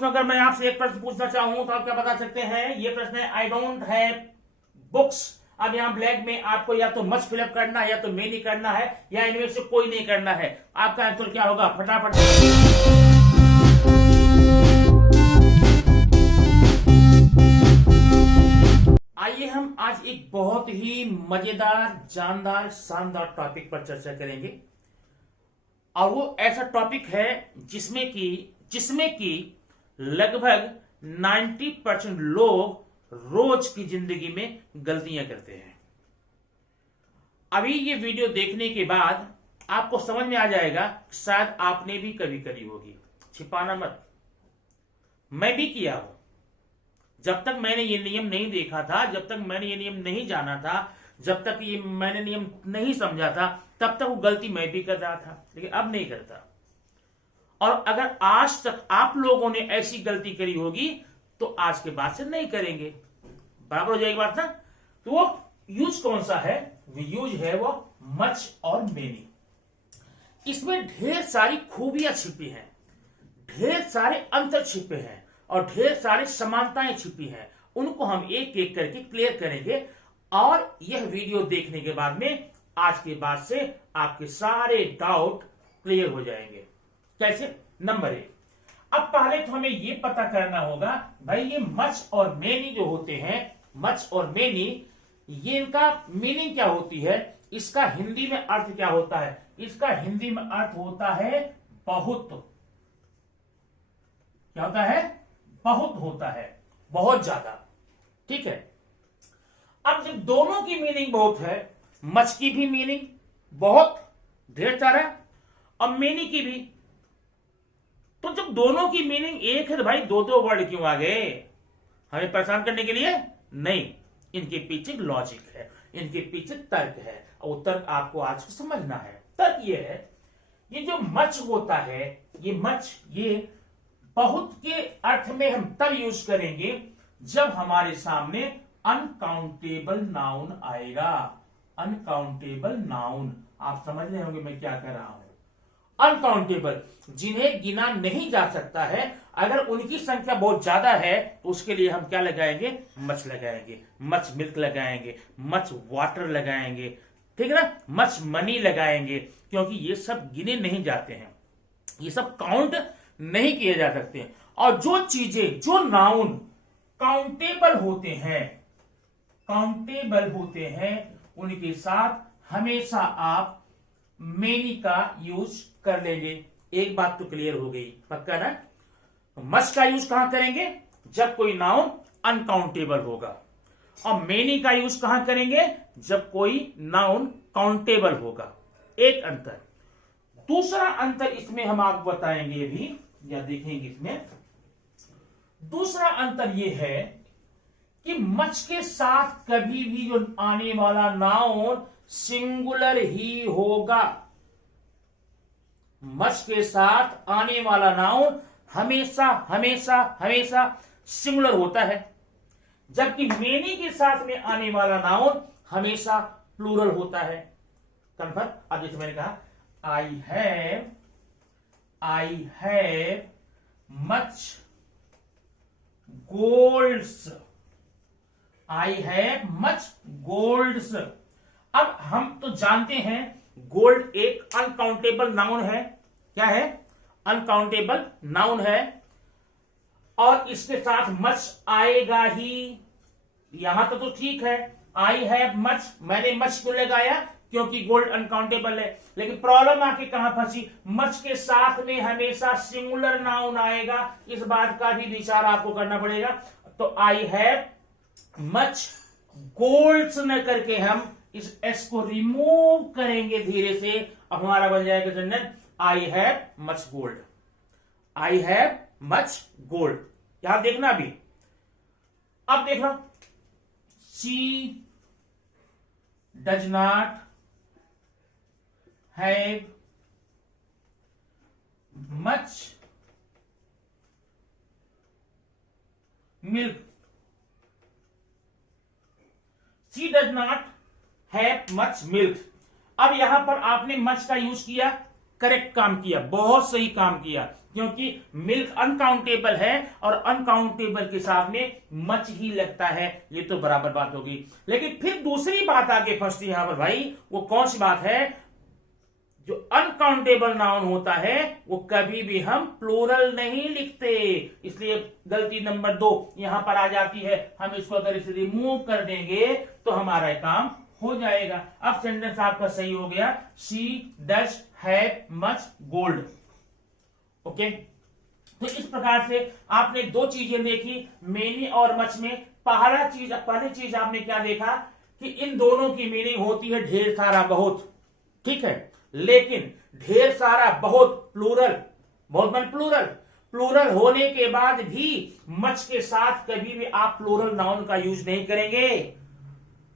दोस्तों, अगर मैं आपसे एक प्रश्न पूछना चाहूं तो आप क्या बता सकते हैं? ये प्रश्न है, आई डोंट हैव बुक्स। अब यहां ब्लैक में आपको या तो मच फिलअप करना है, या तो मेनी करना है, या इनमें से कोई नहीं करना है। आपका आंसर क्या होगा? फटाफट। आइए हम आज एक बहुत ही मजेदार, जानदार, शानदार टॉपिक पर चर्चा करेंगे। और वो ऐसा टॉपिक है जिसमें कि लगभग 90% लोग रोज की जिंदगी में गलतियां करते हैं। अभी ये वीडियो देखने के बाद आपको समझ में आ जाएगा, शायद आपने भी कभी करी होगी। छिपाना मत, मैं भी किया हूं। जब तक मैंने ये नियम नहीं देखा था, जब तक मैंने ये नियम नहीं जाना था, जब तक ये मैंने नियम नहीं समझा था, तब तक वो गलती मैं भी कर रहा था, लेकिन अब नहीं करता। और अगर आज तक आप लोगों ने ऐसी गलती करी होगी तो आज के बाद से नहीं करेंगे। बराबर हो जाएगी बात ना? तो वो यूज कौन सा है? यूज है वो मच और मेनी। इसमें ढेर सारी खूबियां छिपी हैं, ढेर सारे अंतर छिपे हैं और ढेर सारी समानताएं छिपी हैं। उनको हम एक एक करके क्लियर करेंगे और यह वीडियो देखने के बाद में आज के बाद से आपके सारे डाउट क्लियर हो जाएंगे। कैसे? नंबर 1, अब पहले तो हमें यह पता करना होगा भाई, ये मच और मेनी जो होते हैं, मच और मेनी, ये इनका मीनिंग क्या होती है? इसका हिंदी में अर्थ क्या होता है? इसका हिंदी में अर्थ होता है बहुत। क्या होता है? बहुत होता है, बहुत ज्यादा। ठीक है। अब जब दोनों की मीनिंग बहुत है, मच की भी मीनिंग बहुत ढेर सारा और मेनी की भी, तो जब दोनों की मीनिंग एक है तो भाई दो दो वर्ड क्यों आ गए? हमें परेशान करने के लिए नहीं। इनके पीछे लॉजिक है, इनके पीछे तर्क है, और तर्क आपको आज समझना है। तर्क ये है, ये जो मच होता है, ये मच, ये बहुत के अर्थ में हम तब यूज करेंगे जब हमारे सामने अनकाउंटेबल नाउन आएगा। अनकाउंटेबल नाउन, आप समझ रहे होंगे मैं क्या कर रहा हूं। अनकाउंटेबल, जिन्हें गिना नहीं जा सकता है, अगर उनकी संख्या बहुत ज्यादा है तो उसके लिए हम क्या लगाएंगे? मच लगाएंगे, मच मिल्क लगाएंगे, मच वाटर लगाएंगे, ठीक है ना? मच मनी लगाएंगे, क्योंकि ये सब गिने नहीं जाते हैं, ये सब काउंट नहीं किए जा सकते। और जो चीजें, जो नाउन काउंटेबल होते हैं, काउंटेबल होते हैं, उनके साथ हमेशा आप मेनी का यूज कर लेंगे। एक बात तो क्लियर हो गई, पक्का ना? मच का यूज कहां करेंगे? जब कोई नाउन अनकाउंटेबल होगा। और मेनी का यूज कहां करेंगे? जब कोई नाउन काउंटेबल होगा। एक अंतर। दूसरा अंतर इसमें हम आपको बताएंगे भी, या देखेंगे इसमें। दूसरा अंतर यह है कि मच के साथ कभी भी जो आने वाला नाउन सिंगुलर ही होगा। मच के साथ आने वाला नाउन हमेशा हमेशा हमेशा सिंगुलर होता है, जबकि मेनी के साथ में आने वाला नाउन हमेशा प्लूरल होता है। कन्फर्म? अब जैसे मैंने कहा, I have much golds, I have much golds. अब हम तो जानते हैं गोल्ड एक अनकाउंटेबल नाउन है। क्या है? अनकाउंटेबल नाउन है, और इसके साथ मच आएगा ही। यहां तो ठीक है, आई हैव मच, मैंने मच क्यों लगाया? क्योंकि गोल्ड अनकाउंटेबल है। लेकिन प्रॉब्लम आके कहां फंसी? मच के साथ में हमेशा सिंगुलर नाउन आएगा, इस बात का भी विचार आपको करना पड़ेगा। तो आई हैव मच गोल्ड्स न करके हम इस एस को रिमूव करेंगे धीरे से, और हमारा बन जाएगा general I have much gold. I have much gold. यहां देखना भी, अब देखना, she does not have much milk. She does not have much milk. अब यहां पर आपने मच का यूज किया, करेक्ट काम किया, बहुत सही काम किया, क्योंकि मिल्क अनकाउंटेबल है और अनकाउंटेबल के साथ में मच ही लगता है, ये तो बराबर बात होगी। लेकिन फिर दूसरी बात आगे फंसती है यहां पर भाई, वो कौन सी बात है? जो अनकाउंटेबल नाउन होता है वो कभी भी हम प्लूरल नहीं लिखते, इसलिए गलती नंबर 2 यहां पर आ जाती है। हम इसको अगर इसे रिमूव कर देंगे तो हमारा काम हो जाएगा। अब सेंटेंस आपका सही हो गया, she does have much gold. Okay, तो इस प्रकार से आपने दो चीजें देखी, मेनी और मच में। पहली चीज आपने क्या देखा कि इन दोनों की मीनिंग होती है ढेर सारा, बहुत, ठीक है। लेकिन ढेर सारा बहुत प्लूरल, बहुत मन प्लूरल होने के बाद भी मच के साथ कभी भी आप प्लूरल नाउन का यूज नहीं करेंगे,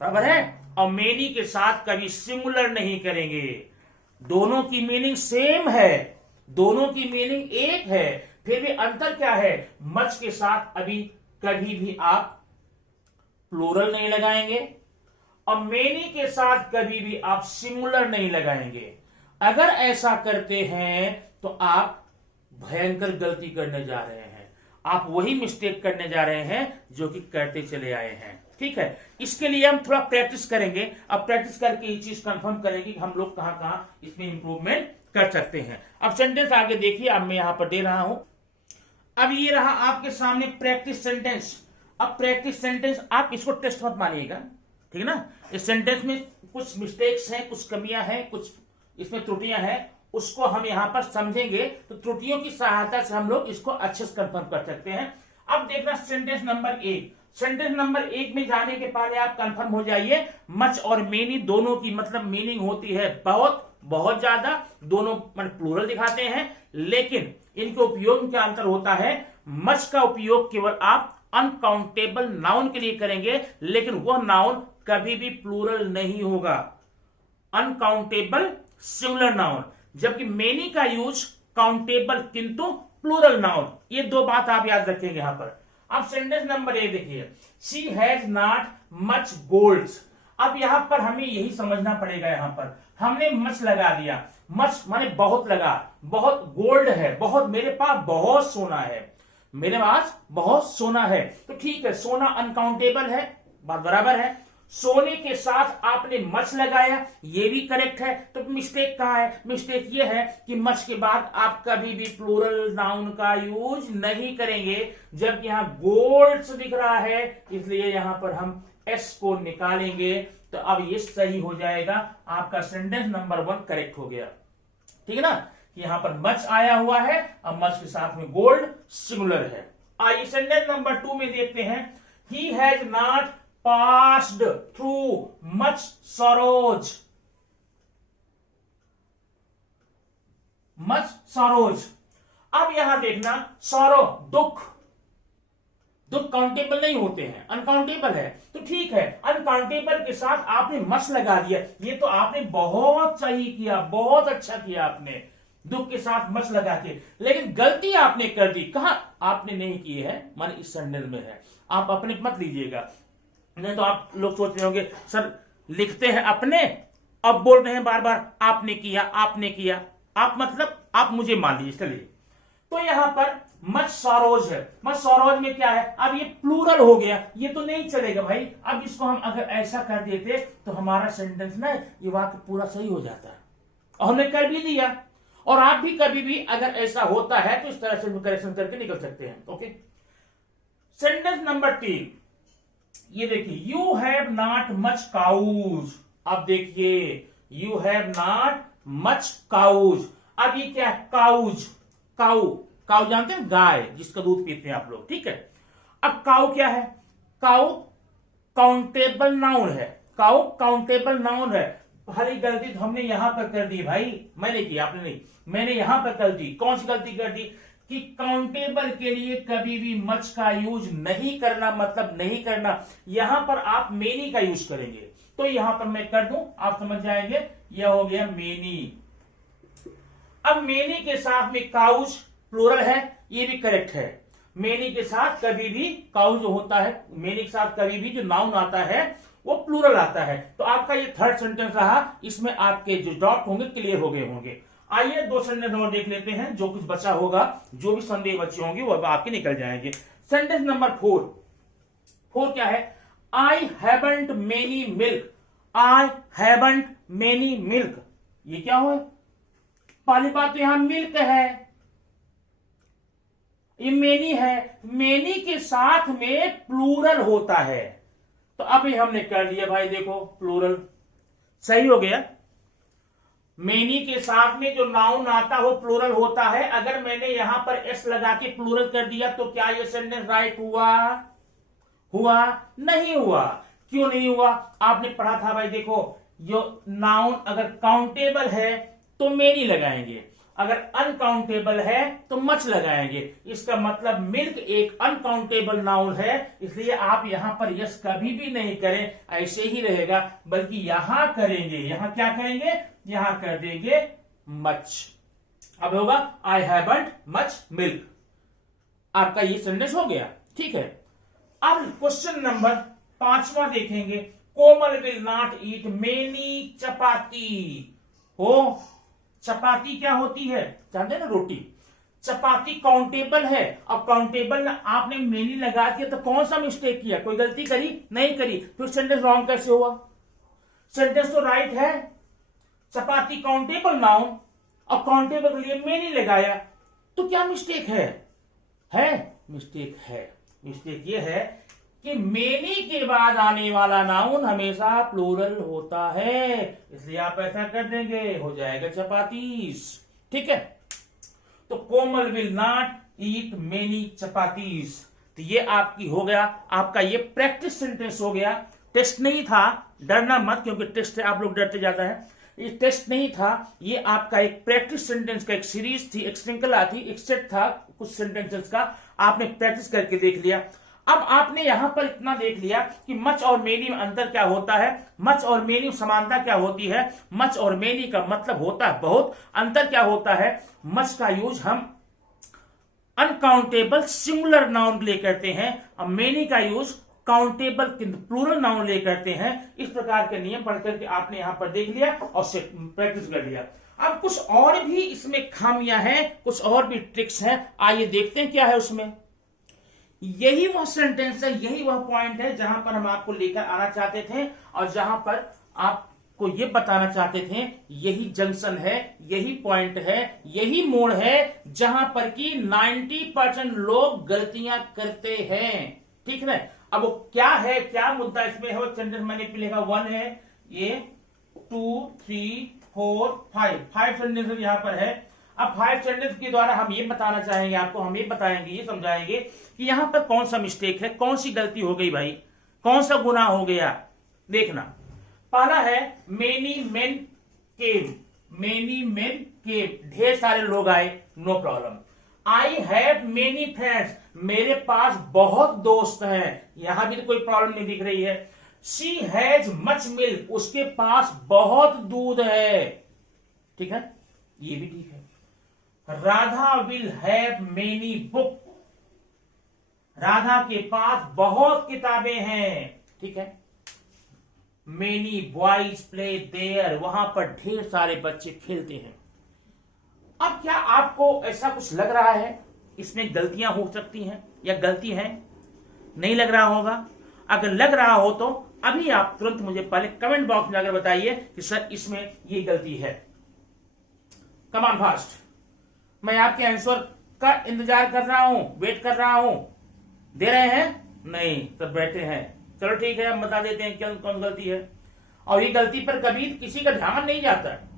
बराबर है। और मेनी के साथ कभी सिंगुलर नहीं करेंगे। दोनों की मीनिंग सेम है, दोनों की मीनिंग एक है, फिर भी अंतर क्या है? मच के साथ अभी कभी भी आप प्लूरल नहीं लगाएंगे और मेनी के साथ कभी भी आप सिंगुलर नहीं लगाएंगे। अगर ऐसा करते हैं तो आप भयंकर गलती करने जा रहे हैं, आप वही मिस्टेक करने जा रहे हैं जो कि करते चले आए हैं, ठीक है। इसके लिए हम थोड़ा प्रैक्टिस करेंगे, अब प्रैक्टिस करके ये चीज कंफर्म करेंगे कि हम लोग कहां कहां इसमें इंप्रूवमेंट कर सकते हैं। अब सेंटेंस आगे देखिए, अब मैं यहां पर दे रहा हूं। अब ये रहा आपके सामने प्रैक्टिस सेंटेंस। अब प्रैक्टिस सेंटेंस आप इसको टेस्ट मत मानिएगा, ठीक है ना। इस सेंटेंस में कुछ मिस्टेक्स हैं, कुछ कमियां हैं, कुछ इसमें त्रुटियां हैं, उसको हम यहां पर समझेंगे तो त्रुटियों की सहायता से हम लोग इसको अच्छे से कंफर्म कर सकते हैं। अब देखना सेंटेंस नंबर 1। सेंटेंस नंबर 1 में जाने के पहले आप कंफर्म हो जाइए, मच और मेनी दोनों की मतलब मीनिंग होती है बहुत, बहुत ज्यादा, दोनों प्लूरल दिखाते हैं। लेकिन इनके उपयोग में क्या अंतर होता है? मच का उपयोग केवल आप अनकाउंटेबल नाउन के लिए करेंगे, लेकिन वह नाउन कभी भी प्लूरल नहीं होगा, अनकाउंटेबल सिंगुलर नाउन। जबकि मेनी का यूज काउंटेबल किंतु प्लूरल नाउन। ये दो बात आप याद रखेंगे यहां पर। अब सेंटेंस नंबर 1 देखिए, she has not much gold. अब यहां पर हमें यही समझना पड़ेगा, यहां पर हमने मच लगा दिया, मच माने बहुत लगा, बहुत गोल्ड है, बहुत, मेरे पास बहुत सोना है, मेरे पास बहुत सोना है, तो ठीक है, सोना अनकाउंटेबल है, बात बराबर है। सोने के साथ आपने मच लगाया, ये भी करेक्ट है। तो मिस्टेक कहां है? मिस्टेक ये है कि मच के बाद आप कभी भी प्लूरल नाउन का यूज नहीं करेंगे, जबकि यहां गोल्ड्स दिख रहा है, इसलिए यहां पर हम एस को निकालेंगे। तो अब ये सही हो जाएगा, आपका सेंटेंस नंबर 1 करेक्ट हो गया, ठीक है ना। यहां पर मच आया हुआ है, अब मच के साथ में गोल्ड सिंगुलर है। आइए सेंटेंस नंबर 2 में देखते हैं, he has not passed through much sorrows, much sorrows। अब यहां देखना, सॉरो दुख, दुख काउंटेबल नहीं होते हैं, अनकाउंटेबल है, तो ठीक है, अनकाउंटेबल के साथ आपने मच लगा दिया, ये तो आपने बहुत सही किया, बहुत अच्छा किया आपने, दुख के साथ मच लगा के। लेकिन गलती आपने कर दी, कहा आपने नहीं की है, मान इस सेंटेंस में है, आप अपने मत लीजिएगा, नहीं तो आप लोग सोच रहे होंगे सर लिखते हैं अपने, अब बोल रहे हैं बार बार आपने किया, आपने किया, आप मतलब आप मुझे मान लीजिए, चलिए। तो यहां पर मच सॉरोज है, मच सॉरोज में क्या है? अब ये प्लूरल हो गया, ये तो नहीं चलेगा भाई। अब इसको हम अगर ऐसा कर देते तो हमारा सेंटेंस ना ये वाक्य पूरा सही हो जाता है, और हमने कर भी दिया। और आप भी कभी भी अगर ऐसा होता है तो इस तरह से करेक्शन करके निकल सकते हैं। ओके, सेंटेंस नंबर 3 ये देखिए, you have not much cows. अब देखिए, you have not much cows. अब ये क्या है? काउज, काउ, काउ जानते हैं, गाय जिसका दूध पीते हैं आप लोग, ठीक है। अब काउ क्या है? काउ काउंटेबल नाउन है, काउ काउंटेबल नाउन है। हरी गलती तो हमने यहां पर कर दी भाई, मैंने की, आपने नहीं, मैंने यहां पर कर दी। कौन सी गलती कर दी? कि काउंटेबल के लिए कभी भी मच का यूज नहीं करना, मतलब नहीं करना। यहां पर आप मेनी का यूज करेंगे, तो यहां पर मैं कर दूं, आप समझ जाएंगे, यह हो गया मेनी। अब मेनी के साथ में काउज प्लूरल है, ये भी करेक्ट है। मेनी के साथ कभी भी काउज जो होता है, मेनी के साथ कभी भी जो नाउन आता है वो प्लूरल आता है। तो आपका ये थर्ड सेंटेंस रहा, इसमें आपके जो डॉट होंगे क्लियर हो गए होंगे। आइए 2 सेंटेंस और देख लेते हैं, जो कुछ बचा होगा, जो भी संदेह बचे होंगे वो अब आपके निकल जाएंगे। सेंटेंस नंबर 4 क्या है? I haven't many milk. I haven't many milk, ये क्या हुआ? पहली बात तो यहां मिल्क है, ये मेनी है, मेनी के साथ में प्लूरल होता है, तो अभी हमने कर लिया भाई, देखो प्लूरल सही हो गया। मेनी के साथ में जो नाउन आता हो प्लूरल होता है। अगर मैंने यहां पर एस लगा के प्लूरल कर दिया तो क्या ये सेंटेंस राइट हुआ? हुआ? नहीं हुआ। क्यों नहीं हुआ? आपने पढ़ा था भाई, देखो जो नाउन अगर काउंटेबल है तो मेनी लगाएंगे, अगर अनकाउंटेबल है तो मच लगाएंगे। इसका मतलब मिल्क एक अनकाउंटेबल नाउन है, इसलिए आप यहां पर यस कभी भी नहीं करें, ऐसे ही रहेगा, बल्कि यहां करेंगे। यहां क्या करेंगे? यहां कर देंगे मच। अब होगा आई हैवंट मच मिल्क। आपका ये सेंटेंस हो गया, ठीक है। अब क्वेश्चन नंबर 5वां देखेंगे। कोमल विल नॉट ईट मेनी चपाती। हो, चपाती क्या होती है? जानते हैं ना, रोटी। चपाती काउंटेबल है, अब काउंटेबल ना आपने मेनी लगा दिया तो कौन सा मिस्टेक किया? कोई गलती करी? नहीं करी, फिर सेंटेंस रॉन्ग कैसे हुआ? सेंटेंस तो राइट है। चपाती काउंटेबल नाउन और काउंटेबल के लिए मेनी लगाया, तो क्या मिस्टेक है? मिस्टेक है। मिस्टेक ये है कि मेनी के बाद आने वाला नाउन हमेशा प्लूरल होता है, इसलिए आप ऐसा कर देंगे, हो जाएगा चपातीस। ठीक है, तो Komal will not eat many chapatis. तो ये आपकी हो गया, आपका ये प्रैक्टिस सेंटेंस हो गया। टेस्ट नहीं था, डरना मत, क्योंकि टेस्ट से आप लोग डरते जाता है। ये टेस्ट नहीं था, ये आपका एक प्रैक्टिस सेंटेंस का एक सीरीज थी, एक श्रृंखला थी, एक सेट था कुछ सेंटेंसेस का, आपने प्रैक्टिस करके देख लिया। अब आपने यहां पर इतना देख लिया कि मच और मेनी में अंतर क्या होता है, मच और मेनी समानता क्या होती है। मच और मेनी का मतलब होता है बहुत। अंतर क्या होता है? मच का यूज हम अनकाउंटेबल सिंगुलर नाउन के लिए करते हैं, और मेनी का यूज काउंटेबल प्लूरल नाउन ले करते हैं। इस प्रकार के नियम पढ़ करके आपने यहां पर देख लिया और प्रैक्टिस कर लिया। अब कुछ और भी इसमें खामियां हैं, कुछ और भी ट्रिक्स हैं, आइए देखते हैं क्या है उसमें। यही वह सेंटेंस है, यही वह पॉइंट है जहां पर हम आपको लेकर आना चाहते थे, और जहां पर आपको यह बताना चाहते थे यही जंक्शन है, यही पॉइंट है, यही मोड़ है जहां पर कि 90% लोग गलतियां करते हैं। ठीक है, अब वो क्या है, क्या मुद्दा इसमें है? सेंटेंस मैंने लिखा 1 है, ये 2 3 4 5 सेंटेंस यहां पर है। अब 5 सेंटेंस के द्वारा हम ये बताना चाहेंगे आपको, हम ये बताएंगे, ये समझाएंगे कि यहां पर कौन सा मिस्टेक है, कौन सी गलती हो गई भाई, कौन सा गुनाह हो गया। देखना, पहला है many men came. Many men came, ढेर सारे लोग आए, no problem. I have many friends, मेरे पास बहुत दोस्त हैं, यहां भी तो कोई प्रॉब्लम नहीं दिख रही है। शी हैज मच मिल्क, उसके पास बहुत दूध है। ठीक है, ये भी ठीक है। Radha will have many book, Radha के पास बहुत किताबें हैं। ठीक है। मेनी बॉयज प्ले देयर, वहां पर ढेर सारे बच्चे खेलते हैं। अब क्या आपको ऐसा कुछ लग रहा है इसमें गलतियां हो सकती हैं या गलती है? नहीं लग रहा होगा। अगर लग रहा हो तो अभी आप तुरंत मुझे पहले कमेंट बॉक्स में जाकर बताइए कि सर इसमें ये गलती है। कम ऑन फास्ट, मैं आपके आंसर का इंतजार कर रहा हूं, वेट कर रहा हूं। दे रहे हैं? नहीं, तब बैठे हैं। चलो ठीक है, हम बता देते हैं क्या कौन गलती है। और ये गलती पर कभी किसी का ध्यान नहीं जाता है,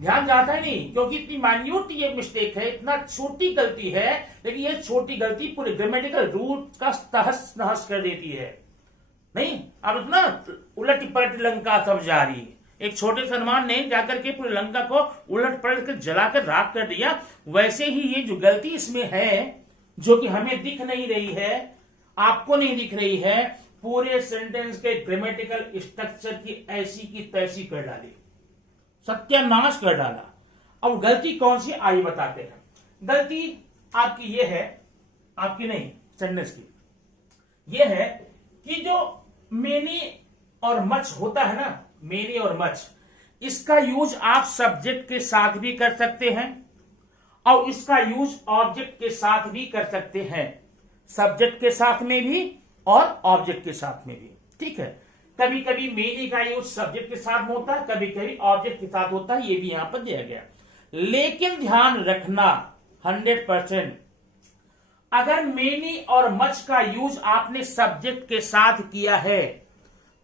ध्यान जाता ही नहीं, क्योंकि इतनी माइन्यूट ये मिस्टेक है, इतना छोटी गलती है, लेकिन ये छोटी गलती पूरे ग्रामेटिकल रूल का तहस नहस कर देती है। नहीं, अब इतना उलट पलट लंका सब जारी। एक छोटे से हनुमान ने जाकर के पूरी लंका को उलट पलट कर जलाकर राख कर दिया। वैसे ही ये जो गलती इसमें है, जो कि हमें दिख नहीं रही है, आपको नहीं दिख रही है, पूरे सेंटेंस के ग्रामेटिकल स्ट्रक्चर की ऐसी की तैसी कर डाली, सत्यानाश कर डाला। अब गलती कौन सी, आइए बताते हैं। गलती आपकी ये है, आपकी नहीं, सेंटेंस की ये है कि जो मेनी और मच होता है ना, मेनी और मच, इसका यूज आप सब्जेक्ट के साथ भी कर सकते हैं और इसका यूज ऑब्जेक्ट के साथ भी कर सकते हैं, सब्जेक्ट के साथ में भी और ऑब्जेक्ट के साथ में भी। ठीक है, कभी कभी मेनी का यूज सब्जेक्ट के साथ होता है, कभी कभी ऑब्जेक्ट के साथ होता है, ये भी यहां पर दिया गया। लेकिन ध्यान रखना 100%, अगर मेनी और मच का यूज आपने सब्जेक्ट के साथ किया है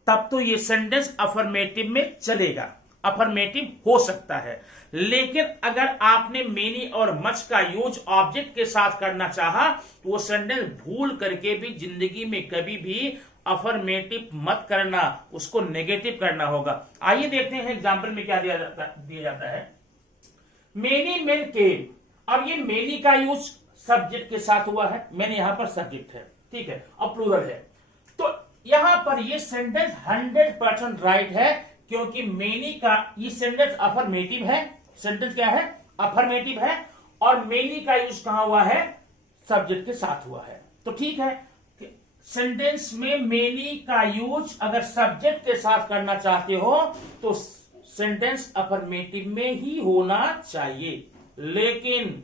तब तो ये सेंटेंस अफर्मेटिव में चलेगा, अफर्मेटिव हो सकता है। लेकिन अगर आपने मेनी और मच का यूज ऑब्जेक्ट के साथ करना चाहा तो वो सेंटेंस भूल करके भी जिंदगी में कभी भी अफर्मेटिव मत करना, उसको नेगेटिव करना होगा। आइए देखते हैं एग्जाम्पल में क्या दिया जाता है। मेनी मेन केम, अब ये मेनी का यूज सब्जेक्ट के साथ हुआ है, मैंने यहां पर सब्जेक्ट है, ठीक है, अब प्लूरल है, तो यहां पर ये सेंटेंस 100% राइट है, क्योंकि मेनी का ये सेंटेंस अफर्मेटिव है। सेंटेंस क्या है? अफर्मेटिव है, और मेनी का यूज कहां हुआ है? सब्जेक्ट के साथ हुआ है। तो ठीक है, सेंटेंस में मेनी का यूज अगर सब्जेक्ट के साथ करना चाहते हो तो सेंटेंस अफर्मेटिव में ही होना चाहिए। लेकिन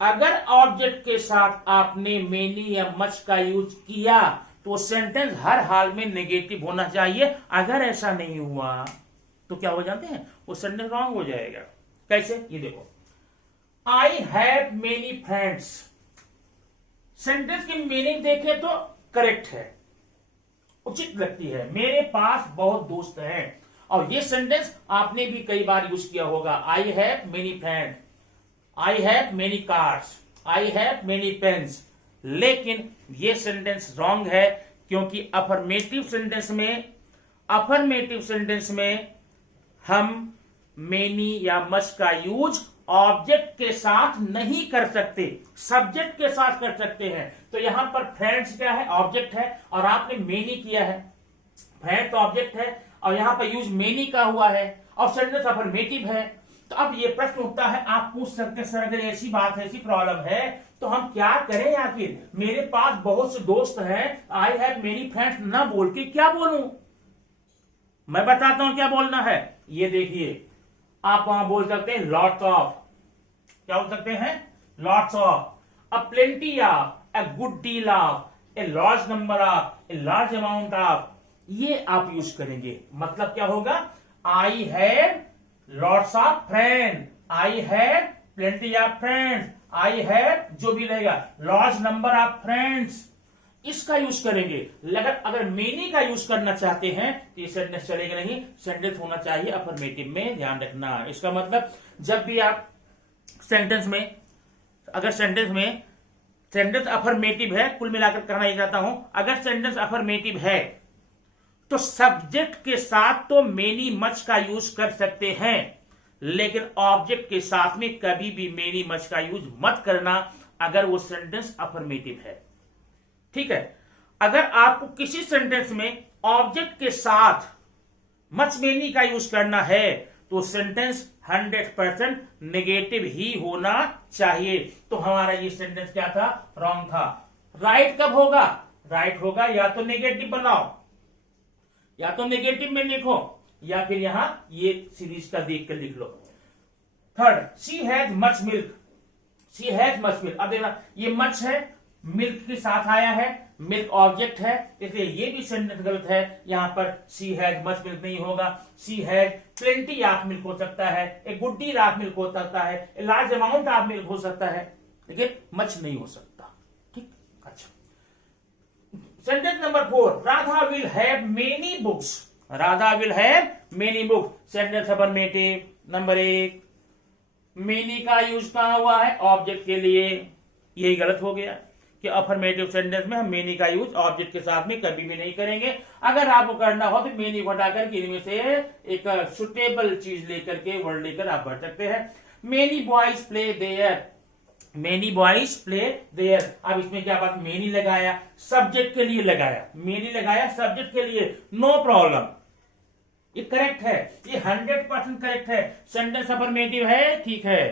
अगर ऑब्जेक्ट के साथ आपने मेनी या मच का यूज किया तो सेंटेंस हर हाल में नेगेटिव होना चाहिए। अगर ऐसा नहीं हुआ तो क्या हो जाते हैं? वो सेंटेंस रॉन्ग हो जाएगा। कैसे? ये देखो, आई हैव मेनी फ्रेंड्स, सेंटेंस की मीनिंग देखें तो करेक्ट है, उचित लगती है, मेरे पास बहुत दोस्त हैं। और ये सेंटेंस आपने भी कई बार यूज किया होगा, I have many friend, I have many cars, I have many pens. लेकिन ये सेंटेंस रॉन्ग है, क्योंकि अफर्मेटिव सेंटेंस में हम मेनी या मच का यूज ऑब्जेक्ट के साथ नहीं कर सकते, सब्जेक्ट के साथ कर सकते हैं। तो यहां पर फ्रेंड्स क्या है? ऑब्जेक्ट है, और आपने मेनी किया है, फ्रेंड तो ऑब्जेक्ट है, और यहां पर यूज मेनी का हुआ है, और सेंटेंस अफर्मेटिव है। तो अब ये प्रश्न उठता है, आप पूछ सकते हैं सर अगर ऐसी बात है, ऐसी प्रॉब्लम है तो हम क्या करें? आखिर मेरे पास बहुत से दोस्त हैं, आई हैव मेनी फ्रेंड्स ना बोल के क्या बोलूं? मैं बताता हूं क्या बोलना है। ये देखिए, आप वहां बोल सकते हैं लॉट्स ऑफ, क्या बोल सकते हैं? Lots of, a plenty of, a good deal of, a large number of, a large amount of, ये आप यूज करेंगे। मतलब क्या होगा? I have lots of friend, I have plenty of friends, I have जो भी रहेगा लार्ज नंबर ऑफ फ्रेंड्स, इसका यूज करेंगे। अगर मेनी का यूज करना चाहते हैं तो ये सेंटेंस चलेगा नहीं, सेंटेंस होना चाहिए अफर्मेटिव में, ध्यान रखना। इसका मतलब जब भी आप सेंटेंस में, अगर सेंटेंस अफर्मेटिव है, कुल मिलाकर कहना ये चाहता हूं, अगर सेंटेंस अफर्मेटिव है तो सब्जेक्ट के साथ तो मेनी मच का यूज कर सकते हैं, लेकिन ऑब्जेक्ट के साथ में कभी भी मेनी मच का यूज मत करना अगर वो सेंटेंस अफर्मेटिव है। ठीक है, अगर आपको किसी सेंटेंस में ऑब्जेक्ट के साथ मच मेनी का यूज करना है तो सेंटेंस 100% नेगेटिव ही होना चाहिए। तो हमारा ये सेंटेंस क्या था? रॉन्ग था। राइट कब होगा? राइट होगा या तो नेगेटिव बनाओ, या तो नेगेटिव में लिखो, या फिर यहां ये सीरीज का देख कर लिख लो। Third, she has much milk, she has much milk. अब देखना, ये मच है, मिल्क के साथ आया है, मिल्क ऑब्जेक्ट है, इसलिए ये भी सेंटेंस गलत है। यहां पर शी हैज मच मिल्क नहीं होगा, she has plenty of milk हो सकता है, a good deal of milk हो सकता है, a large amount of milk हो सकता है, लेकिन मच नहीं हो सकता। ठीक, अच्छा। Sentence number 4, Radha will have many books, Radha will have many books, sentence affirmative. Number 1, many का यूज कहां हुआ है? ऑब्जेक्ट के लिए, यही गलत हो गया कि अफर्मेटिव सेंटेंस में हम मेनी का यूज ऑब्जेक्ट के साथ में कभी भी नहीं करेंगे। अगर आपको करना हो तो मेनी को हटाकर के इनमें से एक सुटेबल चीज लेकर के, वर्ड लेकर आप बढ़ सकते हैं। Many boys play there, many boys play there. अब इसमें क्या बात? मेनी लगाया, सब्जेक्ट के लिए लगाया, मेनी लगाया सब्जेक्ट के लिए, नो प्रॉब्लम, ये करेक्ट है, ये 100% करेक्ट है। सेंटेंस अफर्मेटिव है, ठीक है,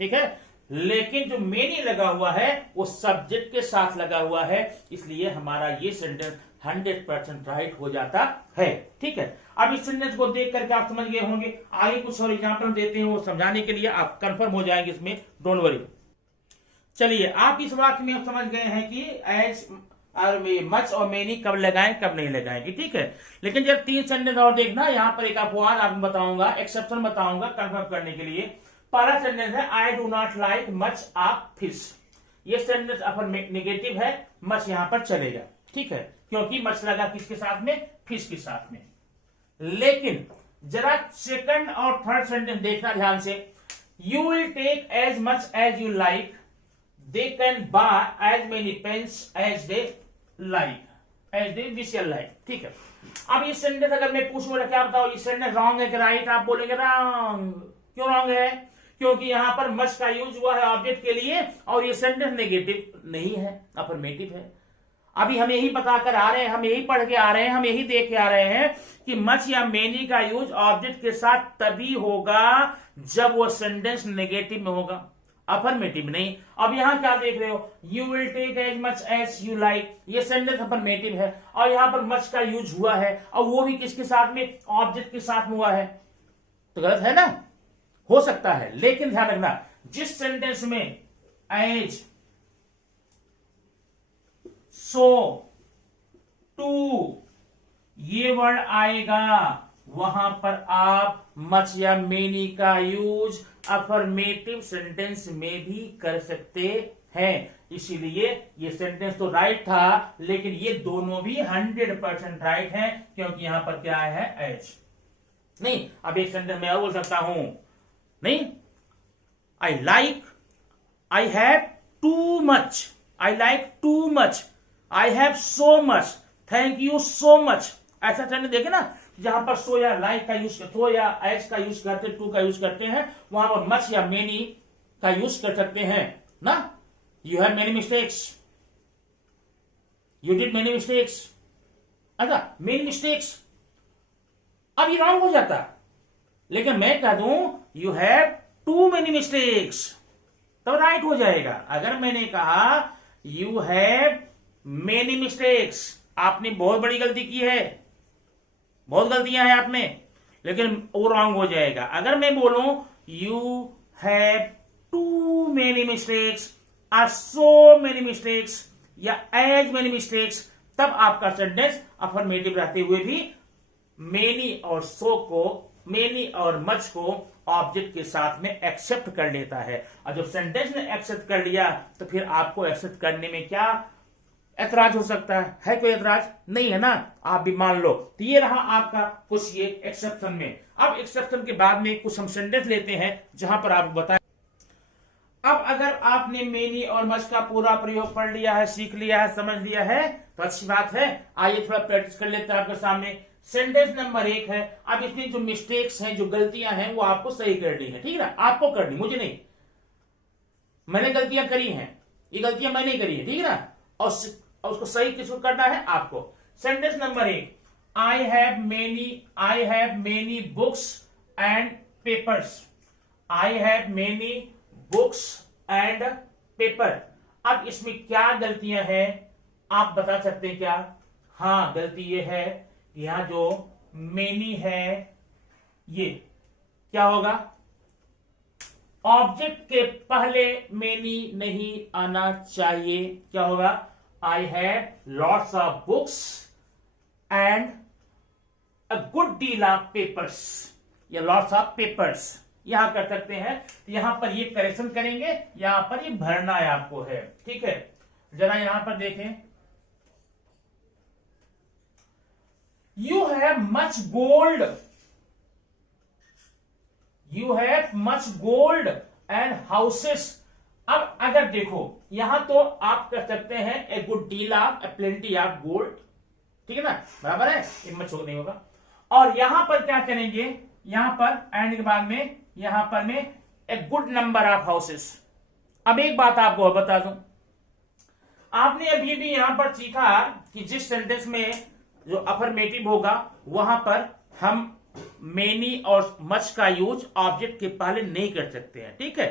ठीक है। लेकिन जो मेनी लगा हुआ है वो सब्जेक्ट के साथ लगा हुआ है, इसलिए हमारा ये सेंटेंस 100% राइट हो जाता है। ठीक है, अब इस सेंटेंस को देख करके आप समझ गए होंगे। आगे कुछ और एग्जाम्पल देते हैं वो समझाने के लिए, आप कंफर्म हो जाएंगे इसमें, डोंट वरी। चलिए, आप इस वाक्य में समझ गए हैं कि एज और मच और मेनी कब लगाएं कब नहीं लगाएंगे। ठीक है, लेकिन जब 3 सेंटेंस और देखना, यहां पर एक अपवाद आपको बताऊंगा, एक्सेप्शन बताऊंगा कंफर्म करने के लिए। पहला सेंटेंस है I do not like much of fish. ये सेंटेंस अपन नेगेटिव है, मच यहां पर चलेगा। ठीक है, क्योंकि मच लगा किसके साथ में, फिश के साथ में। लेकिन जरा सेकंड और थर्ड सेंटेंस देखना ध्यान से। You will take as much as you like, they can buy as many pens as they like, as they wish like. ठीक है, अब ये सेंटेंस अगर मैं पूछूंगा क्या बताओ, ये सेंटेंस रॉन्ग है कि राइट, आप बोलेंगे रॉन्ग। क्यों रॉन्ग है? क्योंकि यहां पर मच का यूज हुआ है ऑब्जेक्ट के लिए और ये सेंटेंस नेगेटिव नहीं है, अफर्मेटिव है। अभी हम यही बताकर आ रहे हैं, हम यही पढ़ के आ रहे हैं, हम यही देख के आ रहे हैं कि मच या मेनी का यूज ऑब्जेक्ट के साथ तभी होगा जब वो सेंटेंस नेगेटिव में होगा, अफर्मेटिव नहीं। अब यहां क्या देख रहे हो, you will take as much as you like, ये सेंटेंस अफर्मेटिव है और यहां पर मच का यूज हुआ है और वो भी किसके साथ में, ऑब्जेक्ट के साथ में हुआ है, तो गलत है ना, हो सकता है। लेकिन ध्यान रखना, जिस सेंटेंस में एज, सो, टू ये वर्ड आएगा वहां पर आप मच या मेनी का यूज अफर्मेटिव सेंटेंस में भी कर सकते हैं। इसीलिए ये सेंटेंस तो राइट था, लेकिन ये दोनों भी 100% राइट हैं, क्योंकि यहां पर क्या है, एज नहीं। अब एक सेंटेंस मैं और बोल सकता हूं, नहीं, I like, I have too much, I like too much, I have so much, thank you so much. ऐसा सेंटेंस देखे ना, जहां पर सो या लाइक का यूज, सो या एज का यूज करते, टू का यूज करते हैं, वहां पर मच या मेनी का यूज कर सकते हैं ना। You have many mistakes, you did many mistakes, अच्छा मेनी मिस्टेक्स, अब ये रॉन्ग हो जाता। लेकिन मैं कह दूं you have too many mistakes, तो राइट हो जाएगा। अगर मैंने कहा यू हैव मेनी मिस्टेक्स, आपने बहुत बड़ी गलती की है, बहुत गलतियां हैं आप में, लेकिन वो रॉन्ग हो जाएगा। अगर मैं बोलूं you have too many mistakes, or so many mistakes या एज मेनी मिस्टेक्स, तब आपका सेंटेंस अफर्मेटिव रहते हुए भी मेनी और सो को, मेनी और मच को ऑब्जेक्ट के साथ में एक्सेप्ट कर लेता है। और जब सेंटेंस ने एक्सेप्ट कर लिया तो फिर आपको एक्सेप्ट करने में क्या ऐतराज हो सकता है कोई ऐतराज नहीं है ना, आप भी मान लो। तो ये रहा आपका कुछ ये एक्सेप्शन में। अब एक्सेप्शन के बाद में कुछ हम सेंटेंस लेते हैं जहां पर आप बताएं। अब अगर आपने मेनी और मच का पूरा प्रयोग पढ़ लिया है, सीख लिया है, समझ लिया है, तो अच्छी बात है। आइए थोड़ा प्रैक्टिस कर लेते हैं आपके सामने। सेंटेंस नंबर 1 है। अब इसमें जो मिस्टेक्स हैं, जो गलतियां हैं, वो आपको सही करनी है, ठीक है ना, आपको करनी, मुझे नहीं। मैंने गलतियां करी हैं, ये गलतियां मैंने करी है, ठीक है ना, और उसको सही किसको करना है, आपको। Sentence number 1, I have many books and papers, I have many books and paper. अब इसमें क्या गलतियां हैं आप बता सकते हैं क्या? हाँ, गलती ये है, यहां जो मेनी है ये क्या होगा, ऑब्जेक्ट के पहले मेनी नहीं आना चाहिए। क्या होगा, I have lots of books and a good deal of papers, या लॉट्स ऑफ पेपर्स यहां कर सकते हैं। यहां पर ये करेक्शन करेंगे, यहां पर ये भरना है आपको है, ठीक है। जरा यहां पर देखें, you have much gold, you have much gold and houses. अब अगर देखो यहां तो आप कर सकते हैं a good deal of, A plenty of gold, ठीक है ना, बराबर है, मच नहीं होगा। और यहां पर क्या करेंगे, यहां पर एंड के बाद में यहां पर में a good number of houses. अब एक बात आपको बता दूं, आपने अभी भी यहां पर सीखा कि जिस सेंटेंस में जो अफर्मेटिव होगा वहां पर हम मेनी और मच का यूज ऑब्जेक्ट के पहले नहीं कर सकते हैं, ठीक है।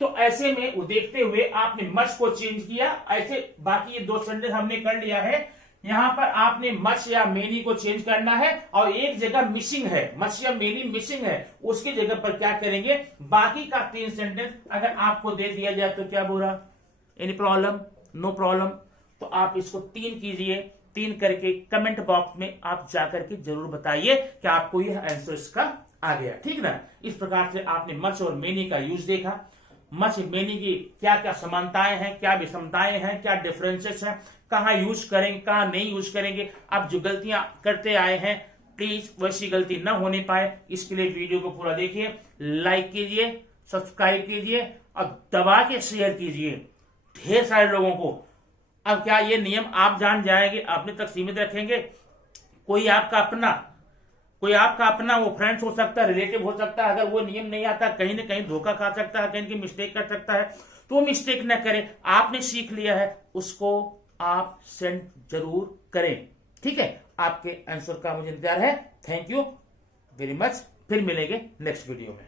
तो ऐसे में वो देखते हुए आपने मच को चेंज किया। ऐसे बाकी ये 2 सेंटेंस हमने कर लिया है। यहां पर आपने मच या मेनी को चेंज करना है और एक जगह मिसिंग है, मच या मेनी मिसिंग है, उसकी जगह पर क्या करेंगे, बाकी का 3 सेंटेंस अगर आपको दे दिया जाए तो क्या बुरा, एनी प्रॉब्लम, नो प्रॉब्लम। तो आप इसको 3 कीजिए, 3 करके कमेंट बॉक्स में आप जाकर के जरूर बताइए कि आपको यह आंसर इसका आ गया, ठीक ना। इस प्रकार से आपने मच और मेनी का यूज देखा। मच मेनी की क्या क्या समानताएं हैं, क्या विषमताएं हैं, क्या डिफरेंसेस हैं, कहां यूज करेंगे कहां नहीं यूज करेंगे। आप जो गलतियां करते आए हैं प्लीज वैसी गलती ना होने पाए, इसके लिए वीडियो को पूरा देखिए, लाइक कीजिए, सब्सक्राइब कीजिए और दबा के शेयर कीजिए ढेर सारे लोगों को। अब क्या ये नियम आप जान जाएंगे, अपने तक सीमित रखेंगे, कोई आपका अपना वो फ्रेंड्स हो सकता है, रिलेटिव हो सकता है, अगर वो नियम नहीं आता कहीं ना कहीं धोखा खा सकता है, कहीं मिस्टेक कर सकता है, तो मिस्टेक न करें। आपने सीख लिया है उसको आप सेंड जरूर करें, ठीक है। आपके आंसर का मुझे इंतजार है। थैंक यू वेरी मच, फिर मिलेंगे नेक्स्ट वीडियो में।